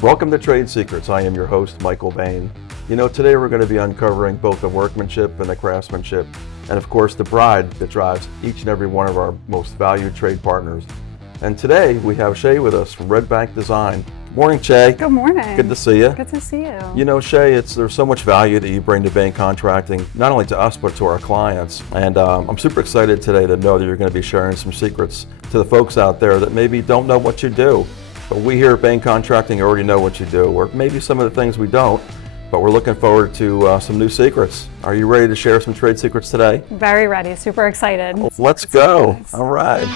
Welcome to Trade Secrets. I am your host, Michael Bain. Today we're going to be uncovering both the workmanship and the craftsmanship, and of course the pride that drives each and every one of our most valued trade partners. And today we have Shay with us from Red Bank Design. Morning, Shay. Good morning. Good to see you. Good to see you. Shay, there's so much value that you bring to Bain Contracting, not only to us, but to our clients. And I'm super excited today to know that you're going to be sharing some secrets to the folks out there that maybe don't know what you do. But we here at Bain Contracting already know what you do, or maybe some of the things we don't, but we're looking forward to some new secrets. Are you ready to share some trade secrets today? Very ready, super excited. Let's go. All right.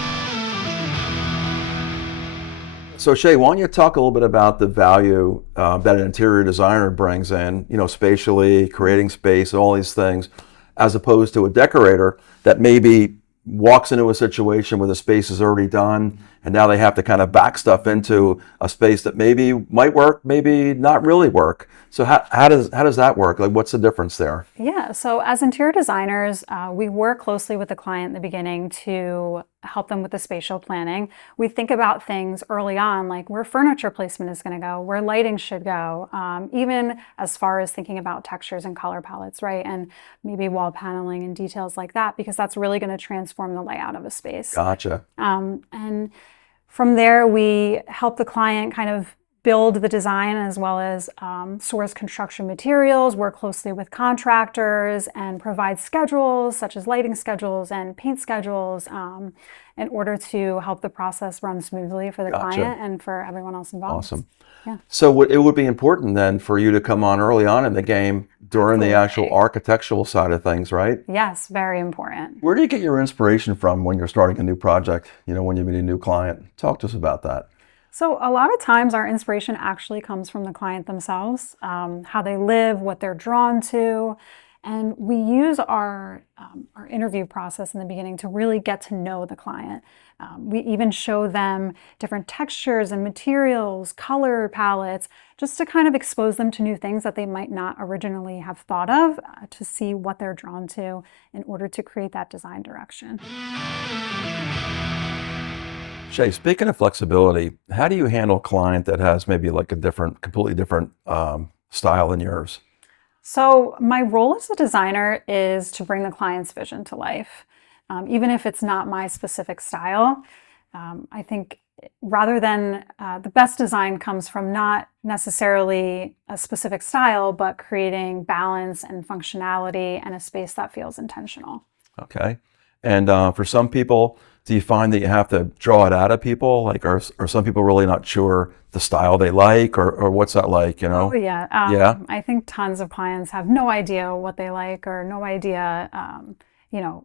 So Shay, why don't you talk a little bit about the value that an interior designer brings in, spatially, creating space, all these things, as opposed to a decorator that maybe walks into a situation where the space is already done, and now they have to kind of back stuff into a space that maybe might work, maybe not really work. So how does that work? Like, what's the difference there? Yeah, so as interior designers, we work closely with the client in the beginning to help them with the spatial planning. We think about things early on, like where furniture placement is going to go, where lighting should go, even as far as thinking about textures and color palettes, right? And maybe wall paneling and details like that, because that's really going to transform the layout of a space. Gotcha. And from there, we help the client kind of build the design as well as source construction materials, work closely with contractors, and provide schedules such as lighting schedules and paint schedules in order to help the process run smoothly for the client and for everyone else involved. Awesome. Yeah. So it would be important then for you to come on early on in the game during the actual architectural side of things, right? Yes, very important. Where do you get your inspiration from when you're starting a new project, when you meet a new client? Talk to us about that. So a lot of times our inspiration actually comes from the client themselves, how they live, what they're drawn to. And we use our interview process in the beginning to really get to know the client. We even show them different textures and materials, color palettes, just to kind of expose them to new things that they might not originally have thought of, to see what they're drawn to in order to create that design direction. Shay, speaking of flexibility, how do you handle a client that has maybe like a completely different style than yours? So my role as a designer is to bring the client's vision to life. Even if it's not my specific style, I think rather than the best design comes from not necessarily a specific style, but creating balance and functionality and a space that feels intentional. Okay. And for some people, do you find that you have to draw it out of people? Like, are some people really not sure the style they like, or what's that like, Oh, yeah. Yeah. I think tons of clients have no idea what they like or no idea,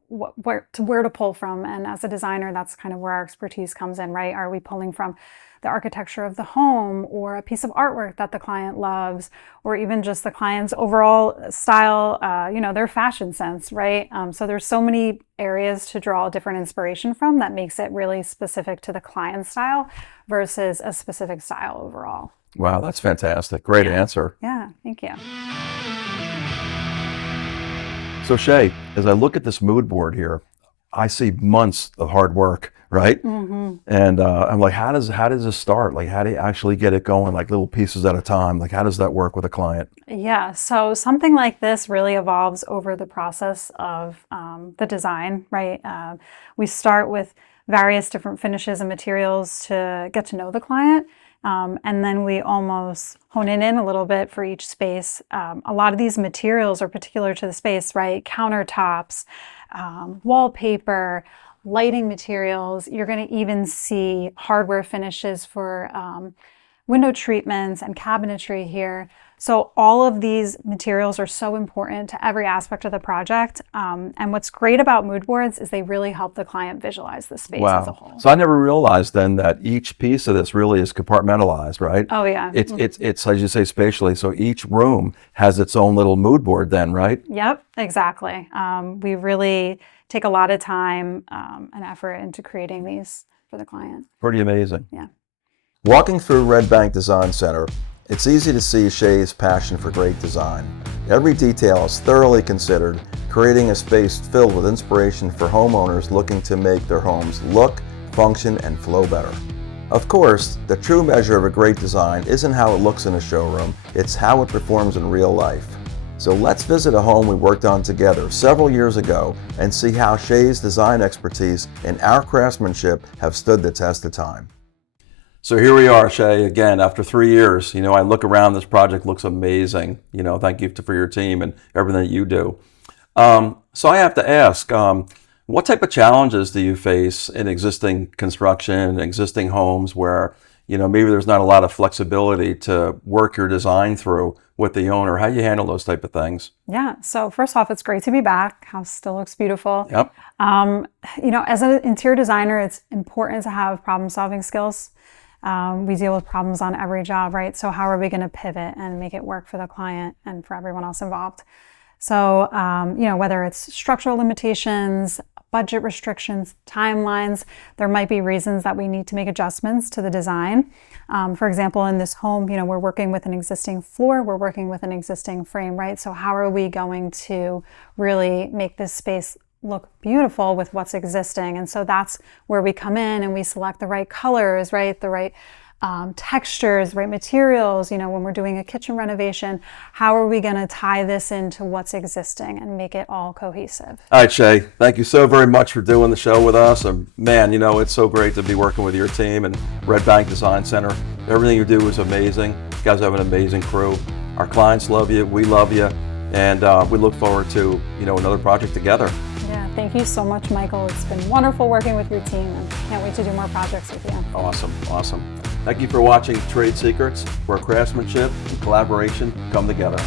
where to pull from. And as a designer, that's kind of where our expertise comes in, right? Are we pulling from the architecture of the home, or a piece of artwork that the client loves, or even just the client's overall style, their fashion sense, right? So there's so many areas to draw different inspiration from that makes it really specific to the client's style versus a specific style overall. Wow, that's fantastic. Great answer. Yeah, thank you. So Shay, as I look at this mood board here, I see months of hard work, right? Mm-hmm. And I'm like, how does this start? Like, how do you actually get it going, like little pieces at a time? Like, how does that work with a client? Yeah, so something like this really evolves over the process of the design, right? We start with various different finishes and materials to get to know the client. And then we almost hone it in a little bit for each space. A lot of these materials are particular to the space, right? Countertops, wallpaper, lighting materials. You're going to even see hardware finishes for window treatments and cabinetry here. So all of these materials are so important to every aspect of the project. And what's great about mood boards is they really help the client visualize the space as a whole. So I never realized then that each piece of this really is compartmentalized, right? Oh, yeah. It's as you say, spatially. So each room has its own little mood board then, right? Yep, exactly. We really take a lot of time and effort into creating these for the client. Pretty amazing. Yeah. Walking through Red Bank Design Center, it's easy to see Shay's passion for great design. Every detail is thoroughly considered, creating a space filled with inspiration for homeowners looking to make their homes look, function, and flow better. Of course, the true measure of a great design isn't how it looks in a showroom, it's how it performs in real life. So let's visit a home we worked on together several years ago and see how Shay's design expertise and our craftsmanship have stood the test of time. So here we are, Shay, again, after 3 years. I look around, this project looks amazing. Thank you for your team and everything that you do. So I have to ask, what type of challenges do you face in existing construction, existing homes where, maybe there's not a lot of flexibility to work your design through with the owner? How do you handle those type of things? Yeah. So first off, it's great to be back. House still looks beautiful. Yep. As an interior designer, it's important to have problem-solving skills. We deal with problems on every job, right? So how are we going to pivot and make it work for the client and for everyone else involved? So, whether it's structural limitations, budget restrictions, timelines, there might be reasons that we need to make adjustments to the design. For example, in this home, we're working with an existing floor, we're working with an existing frame, right? So how are we going to really make this space look beautiful with what's existing? And so that's where we come in and we select the right colors, right? The right textures, right materials. When we're doing a kitchen renovation, how are we going to tie this into what's existing and make it all cohesive? All right, Shay, thank you so very much for doing the show with us. And man, it's so great to be working with your team and Red Bank Design Center. Everything you do is amazing. You guys have an amazing crew. Our clients love you, we love you, and we look forward to another project together. Yeah, thank you so much, Michael. It's been wonderful working with your team, and can't wait to do more projects with you. Awesome. Thank you for watching Trade Secrets, where craftsmanship and collaboration come together.